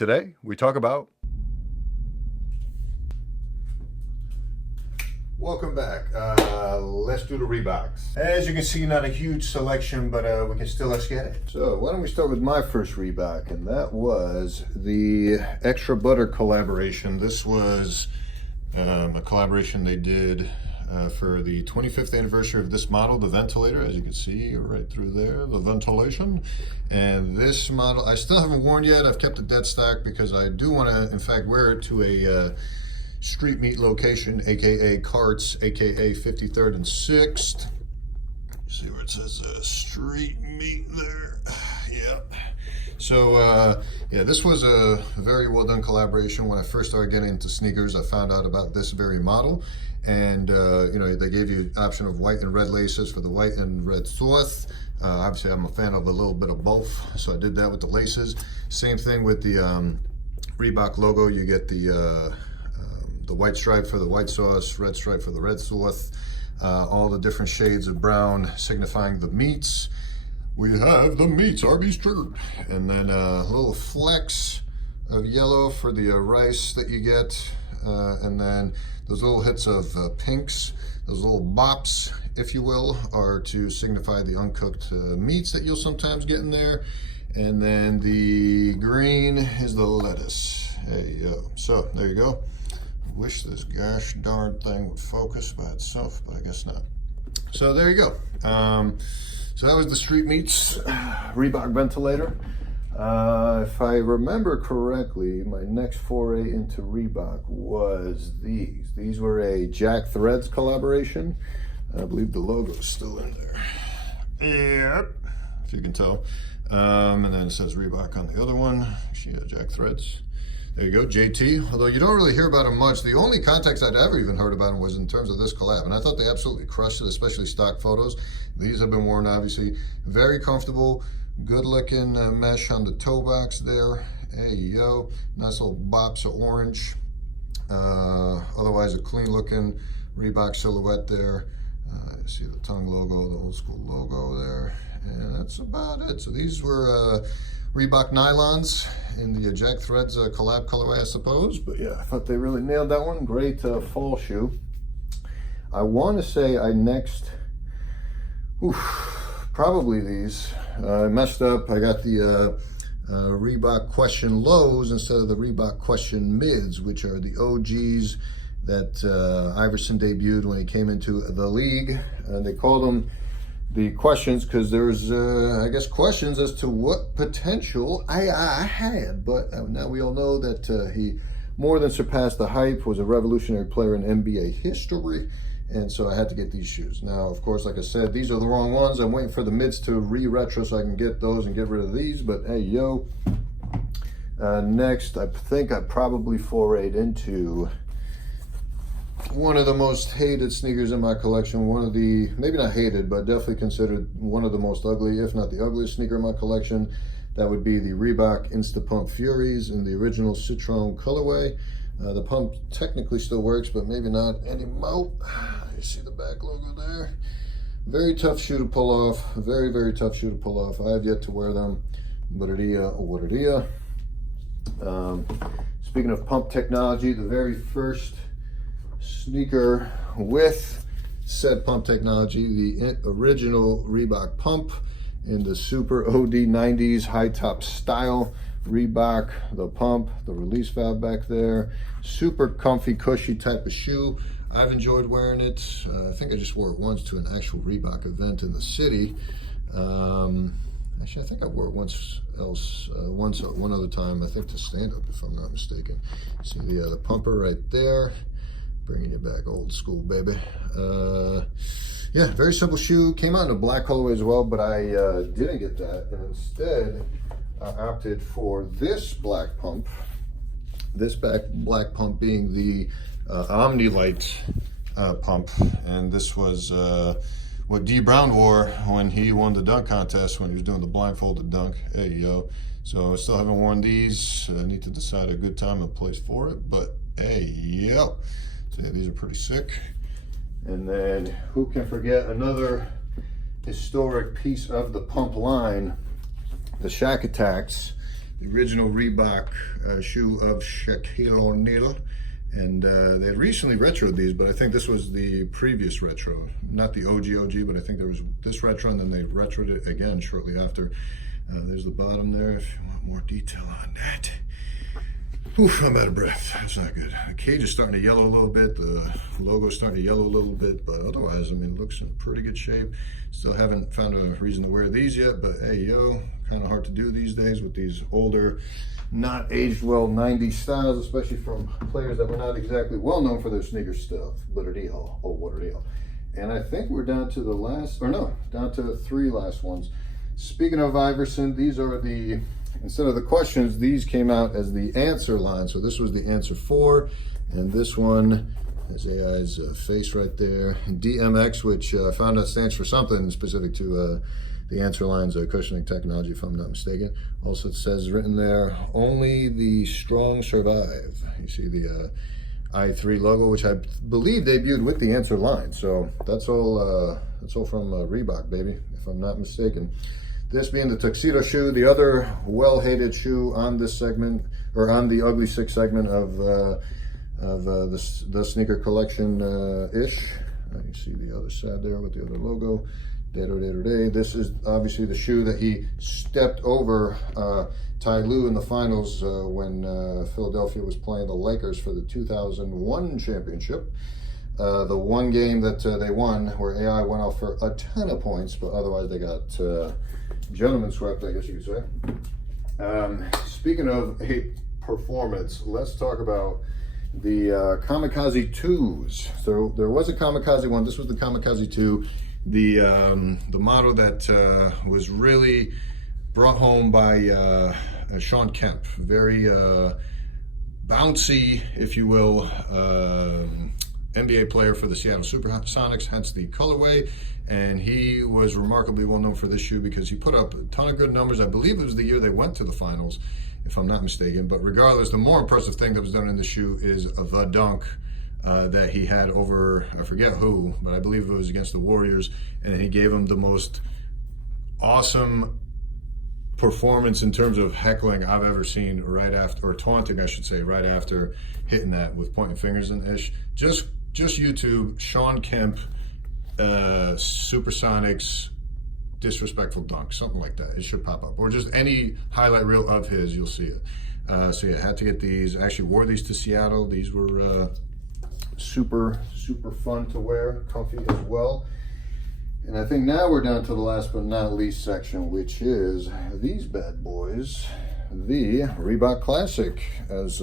Today, we talk about... Welcome back. Let's do the Reeboks. As you can see, not a huge selection, but we can still let's get it. So why don't we start with my first Reebok, and that was the Extra Butter collaboration. This was a collaboration they did for the 25th anniversary of this model, the ventilator, as you can see right through there, the ventilation. And this model, I still haven't worn yet. I've kept it dead stock because I do want to, in fact, wear it to a street meet location, aka Carts, aka 53rd and 6th. See where it says street meet there? Yeah. So yeah, this was a very well done collaboration. When I first started getting into sneakers, I found out about this very model, and you know, they gave you the option of white and red laces for the white and red source. Obviously, I'm a fan of a little bit of both, so I did that with the laces. Same thing with the Reebok logo. You get the white stripe for the white sauce, red stripe for the red sauce, all the different shades of brown signifying the meats. We have the meats, Arby's shirt, and then a little flecks of yellow for the rice that you get, and then those little hits of pinks, those little bops, if you will, are to signify the uncooked meats that you'll sometimes get in there. And then the green is the lettuce. There you go. So there you go. Wish this gosh darn thing would focus by itself, but I guess not. So there you go. So that was the Street Meets Reebok ventilator. If I remember correctly, my next foray into Reebok was these. These were a JackThreads collaboration. I believe the logo is still in there. Yep, if you can tell. And then it says Reebok on the other one. Actually, yeah, JackThreads. There you go, JT. Although you don't really hear about him much. The only context I'd ever even heard about him was in terms of this collab. And I thought they absolutely crushed it, especially stock photos. These have been worn, obviously. Very comfortable, good looking mesh on the toe box there. Hey, yo. Nice little bops of orange. Otherwise, a clean looking Reebok silhouette there. You see the tongue logo, the old school logo there. And that's about it. So these were Reebok nylons in the JackThreads collab colorway, I suppose. But yeah, I thought they really nailed that one. Great fall shoe. I want to say I next, probably these. I messed up. I got the Reebok Question Lows instead of the Reebok Question Mids, which are the OGs that Iverson debuted when he came into the league. And they called them the questions because there's, I guess, questions as to what potential I had. But now we all know that he more than surpassed the hype, was a revolutionary player in NBA history. And so I had to get these shoes. Now, of course, like I said, these are the wrong ones. I'm waiting for the mids to re-retro so I can get those and get rid of these. But hey, yo. Next, I think I probably forayed into one of the most hated sneakers in my collection. One of the, maybe not hated, but definitely considered one of the most ugly, if not the ugliest sneaker in my collection. That would be the Reebok Insta Pump Furies in the original Citron colorway. The pump technically still works, but maybe not anymore. You see the back logo there. Very tough shoe to pull off. Very, very tough shoe to pull off. I have yet to wear them, but it is what it is. Speaking of pump technology, the very first sneaker with said pump technology, the original Reebok pump in the super OD 90s high top style. Reebok, the pump, the release valve back there, super comfy, cushy type of shoe. I've enjoyed wearing it. I think I just wore it once to an actual Reebok event in the city. Actually, I think I wore it once one other time, I think to stand up, if I'm not mistaken. See the pumper right there. Bringing you back old school, baby. Yeah, very simple shoe. Came out in a black colorway as well, but I didn't get that. And instead, I opted for this black pump. This black pump being the Omni light pump. And this was what D Brown wore when he won the dunk contest, when he was doing the blindfolded dunk. Hey, yo. So I still haven't worn these. I need to decide a good time and place for it. But hey, yo. So yeah, these are pretty sick. And then who can forget another historic piece of the pump line, the Shaq Attacks the original Reebok shoe of Shaquille O'Neal. And they had recently retroed these, but I think this was the previous retro. Not the OG, but I think there was this retro, and then they retroed it again shortly after. There's the bottom there, if you want more detail on that. Oof, I'm out of breath. That's not good. The cage is starting to yellow a little bit. The logo's starting to yellow a little bit, but otherwise, I mean, it looks in pretty good shape. Still haven't found a reason to wear these yet, but hey, yo, kind of hard to do these days with these older, not aged well 90s styles, especially from players that were not exactly well known for their sneaker stuff. What a deal. Oh, what a deal. And I think we're down to the last, or no, down to the 3 last ones. Speaking of Iverson, these are the, instead of the questions, these came out as the answer line. So this was the answer 4, and this one has AI's face right there. And DMX, which I found out stands for something specific to the answer line's cushioning technology, if I'm not mistaken. Also, it says written there, only the strong survive. You see the I3 logo, which I believe debuted with the answer line. So that's all from Reebok, baby, if I'm not mistaken. This being the tuxedo shoe, the other well-hated shoe on this segment, or on the Ugly Six segment of the sneaker collection ish. You see the other side there with the other logo. This is obviously the shoe that he stepped over Ty Lue in the finals when Philadelphia was playing the Lakers for the 2001 championship. The one game that they won, where AI went off for a ton of points, but otherwise they got gentlemen swept, I guess you could say. Speaking of a performance, let's talk about the Kamikaze 2s. So there was a Kamikaze 1, this was the Kamikaze 2. The model that was really brought home by Sean Kemp. Very bouncy, if you will, NBA player for the Seattle Supersonics, hence the colorway. And he was remarkably well known for this shoe because he put up a ton of good numbers. I believe it was the year they went to the finals, if I'm not mistaken. But regardless, the more impressive thing that was done in the shoe is the dunk that he had over, I forget who, but I believe it was against the Warriors, and he gave him the most awesome performance in terms of heckling I've ever seen right after, or taunting, I should say, right after hitting that with pointing fingers and ish. Just YouTube Sean Kemp Supersonics disrespectful dunk, something like that. It should pop up, or just any highlight reel of his, you'll see it. So yeah, I had to get these. I actually wore these to Seattle. These were super fun to wear, comfy as well. And I think now we're down to the last but not least section, which is these bad boys, the Reebok Classic, as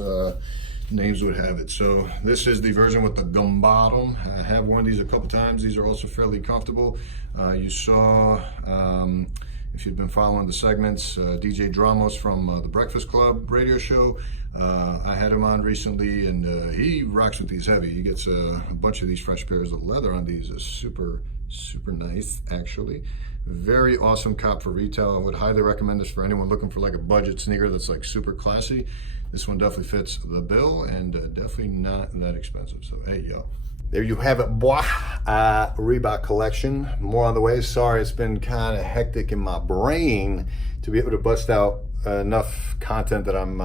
names would have it. So this is the version with the gum bottom. I have worn these a couple times. These are also fairly comfortable. You saw, if you've been following the segments, DJ Dramos from the Breakfast Club radio show, I had him on recently, and he rocks with these heavy. He gets a bunch of these fresh pairs of leather on these. Is super nice, actually. Very awesome cop for retail. I would highly recommend this for anyone looking for like a budget sneaker that's like super classy. This one definitely fits the bill, and definitely not that expensive. So hey, yo. There you have it, boy. Reebok collection. More on the way. Sorry, it's been kind of hectic in my brain to be able to bust out enough content that I'm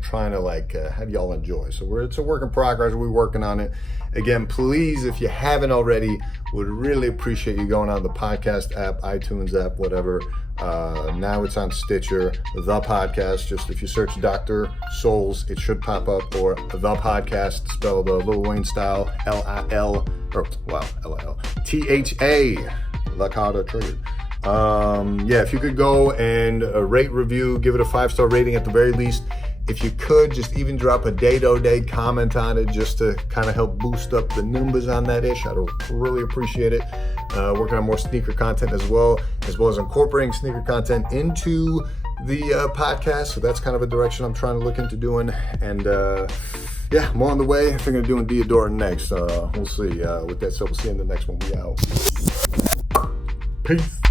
trying to like have y'all enjoy. So it's a work in progress. We're working on it. Again, please, if you haven't already, would really appreciate you going on the podcast app, iTunes app, whatever. Now it's on Stitcher, the podcast. Just if you search Dr. Souls, it should pop up, or the podcast, spelled Lil Wayne style, L-I-L, or wow, L-I-L, T-H-A, La Carta Trade. Yeah, if you could go and rate, review, give it a 5-star rating at the very least. If you could, just even drop a day-to-day comment on it just to kind of help boost up the numbers on that ish. I'd really appreciate it. Working on more sneaker content as well as incorporating sneaker content into the podcast. So that's kind of a direction I'm trying to look into doing. And yeah, more on the way. I think I'm doing Diodora next. We'll see. With that said, we'll see you in the next one. We out. Peace.